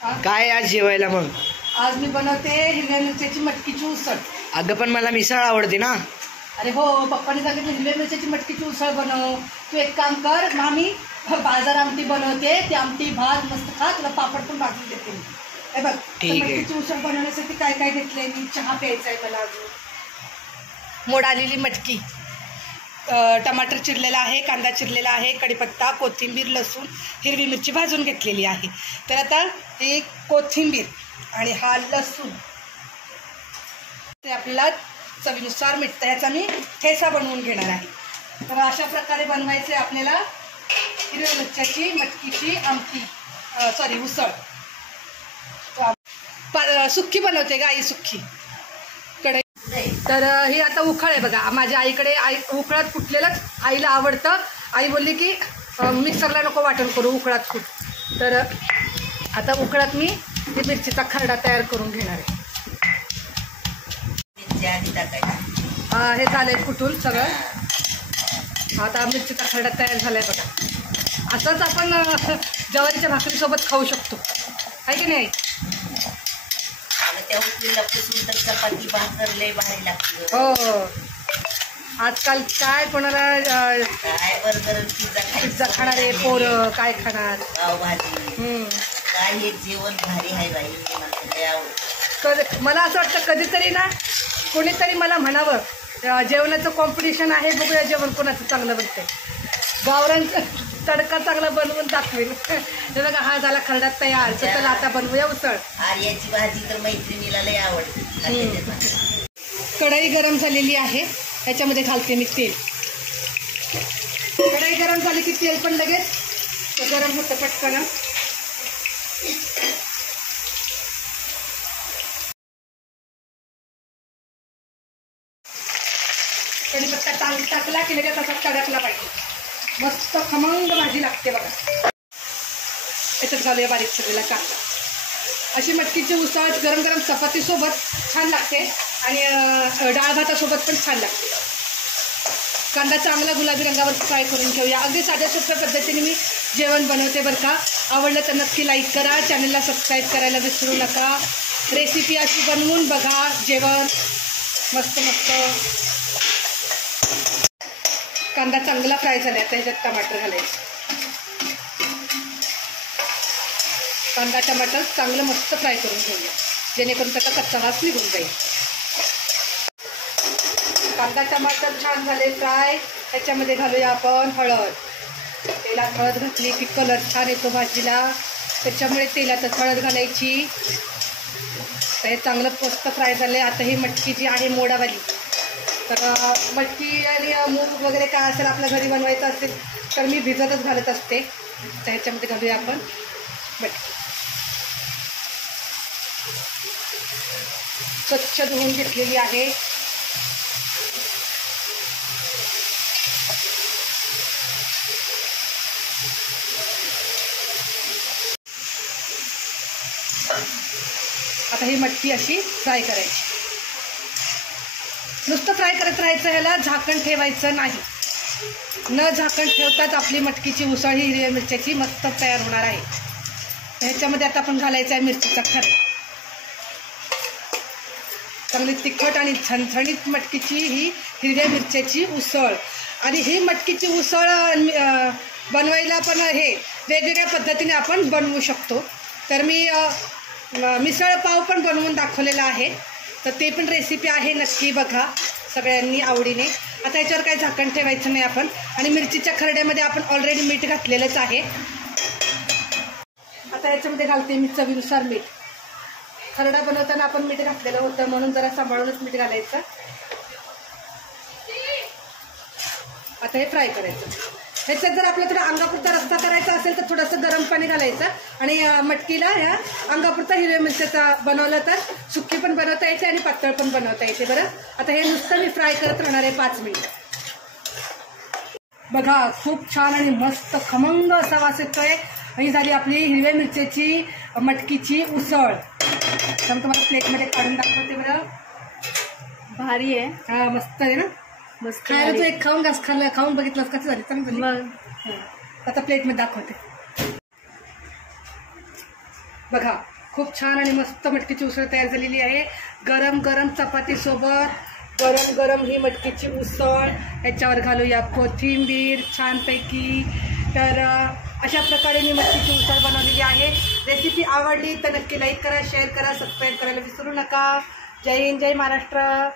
काय आज जेवायला मग? आज मी बनवते हिरव्या मिरच्याची मटकीची उसळ. अगं पण मला मिसळ आवडते ना. अरे हो, पप्पाने सांगितलं हिरव्या मिरच्याची मटकीची उसळ बनव. तू एक काम कर, मामी बाजार आमटी बनवते, ती आमटी भात मस्त खा, तुला पापड पण भाजून देते मी. हे बघ, मटकीची उसळ बनवण्यासाठी काय काय घेतलंय मी. चहा प्यायचा आहे मला, अजून मोड आलेली मटकी, टमाटर चिरलेला आहे, कांदा चिरलेला आहे, कढीपत्ता, कोथिंबीर, लसूण, हिरवी मिरची भाजून घेतलेली आहे. तर आता ही कोथिंबीर आणि हा लसूण ते आपल्याला चवीनुसार मीठ, ह्याचा मी ठेचा बनवून घेणार आहे. तर अशा प्रकारे बनवायचे आपल्याला हिरव्या मिरच्याची मटकीची आमटी, सॉरी उसळ. सुक्की बनवते का आई, सुक्की कढई. तर ही आता उखळ आहे बघा, माझ्या आईकडे उखळात फुटलेलंच आईला आवडतं. आई बोलली की मिक्सरला नको वाटण करू, उखळात फुट. तर आता उखळात मी मिरचीचा खरडा तयार करून घेणार आहे. हे झालंय फुटून सगळं. आता मिरचीचा खरडा तयार झालाय बघा. असंच आपण ज्वारीच्या भाकरीसोबत खाऊ शकतो, आहे की नाही. चपाती भाकर लय भारी लागते. हो, आजकाल काय कोणाला काय बर्गर पिझ्झा खाणारे पोरं काय खाणार, पावभाजी, काय हे जेवण भारी आहे बाई, मला आवडतं. मला असं वाटतं कधीतरी ना कोणीतरी मला म्हणावं जेवणाचं कॉम्पिटिशन आहे, बघूया जेवण कोणाचं चांगलं बनतंय. गावरांचा तडका चांगला बनवून दाखवेल. हे बघा, हा झाला खरडा तयार. चला आता बनवूया उसळ. आर्याची भाजी तर मैत्रिणीला लय आवडते. कढई गरम झालेली आहे, ह्याच्यामध्ये घालते मी तेल. कढई गरम झाली की तेल पण लगेच गरम होतं पटकन. कढीपत्ता टाकला की लगेच असा तडकला पाहिजे. मस्त खमंग भाजी लागते बघा. याच्यात घालूया बारीक चिरलेला कांदा. अशी मटकीची उसळ गरम गरम चपातीसोबत छान लागते आणि डाळ भातासोबत पण छान लागते. कांदा चांगला गुलाबी रंगावर फ्राय करून घेऊया. अगदी साध्या सोप्या पद्धतीने मी जेवण बनवते बरं का. आवडलं तर नक्की लाईक करा, चॅनलला सबस्क्राईब करायला विसरू नका. रेसिपी अशी बनवून बघा. जेवण मस्त मस्त. कांदा चांगला फ्राय झाला, आता ह्याच्यात टमाटर घालायचं. कांदा टमाटर चांगलं मस्त फ्राय करून घेऊया, जेणेकरून त्याचा कच्चा वास निघून जाईल. कांदा टमाटर छान झाले फ्राय. ह्याच्यामध्ये घालूया आपण हळद. तेलात हळद घातली की कलर छान येतो भाजीला, त्याच्यामुळे तेलातच हळद घालायची. तर हे चांगलं मस्त फ्राय झाले. आता ही मटकी जी आहे मोडावाली, तर मटकी आणि मूग वगैरे काय असेल आपल्या घरी बनवायचं असेल तर मी भिजतच घालत असते. तर ह्याच्यामध्ये घालूया आपण मटकी. स्वच्छ धुवून घेतलेली आहे. आता ही मटकी अशी फ्राय करायची. नुसतं फ्राय करत राहायचं, ह्याला झाकण ठेवायचं नाही. न झाकण ठेवताच आपली मटकीची उसळ ही हिरव्या मिरच्याची मस्त तयार होणार आहे. ह्याच्यामध्ये आता आपण घालायचं आहे मिरचीचा खरडा. चांगली तिखट आणि झणझणीत मटकीची ही हिरव्या मिरच्याची उसळ. आणि ही मटकीची उसळ बनवायला पण हे वेगवेगळ्या पद्धतीने आपण बनवू शकतो. तर मी मिसळ पाव पण बनवून दाखवलेला आहे, तर ते पण रेसिपी आहे, नक्की बघा सगळ्यांनी आवडीने. आता याच्यावर काही झाकण ठेवायचं नाही आपण. आणि मिरचीच्या खरड्यामध्ये आपण ऑलरेडी मीठ घातलेलंच आहे. आता याच्यामध्ये घालते मी चवीनुसार मीठ. खरडा बनवताना आपण मीठ घातलेलं होतं, म्हणून जरा सांभाळूनच मीठ घालायचं. आता हे फ्राय करायचं. ह्याच्यात जर आपल्याला थोडा अंगापुरता रस्सा करायचा असेल तर थोडंसं गरम पाणी घालायचं. आणि मटकीला ह्या अंगापुरता हिरव्या मिरच्याचा बनवलं तर सुक्की पण बनवता येते आणि पातळ पण बनवता येते. बरं, आता हे नुसतं मी फ्राय करत राहणार आहे 5 मिनिट. बघा, खूप छान आणि मस्त खमंग असा वास येतोय. ही झाली आपली हिरव्या मिरच्याची मटकीची उसळ. तर तुम्हाला प्लेटमध्ये काढून दाखवते. बरं, भारी आहे. हा, मस्त आहे ना. मस्त खायला तू एक खाऊन बघितलंस कसं झाली, चांगलं झाली. आता प्लेटमध्ये दाखवते. बघा खूप छान आणि मस्त मटकीची उसळ तयार झालेली आहे. गरम गरम चपातीसोबत गरम गरम ही मटकीची उसळ. याच्यावर घालूया कोथिंबीर छानपैकी. तर अशा प्रकारे मी मटकीची उसळ बनवलेली आहे. रेसिपी आवडली तर नक्की लाईक करा, शेअर करा, सबस्क्राईब करायला विसरू नका. जय हिंद, जय महाराष्ट्र.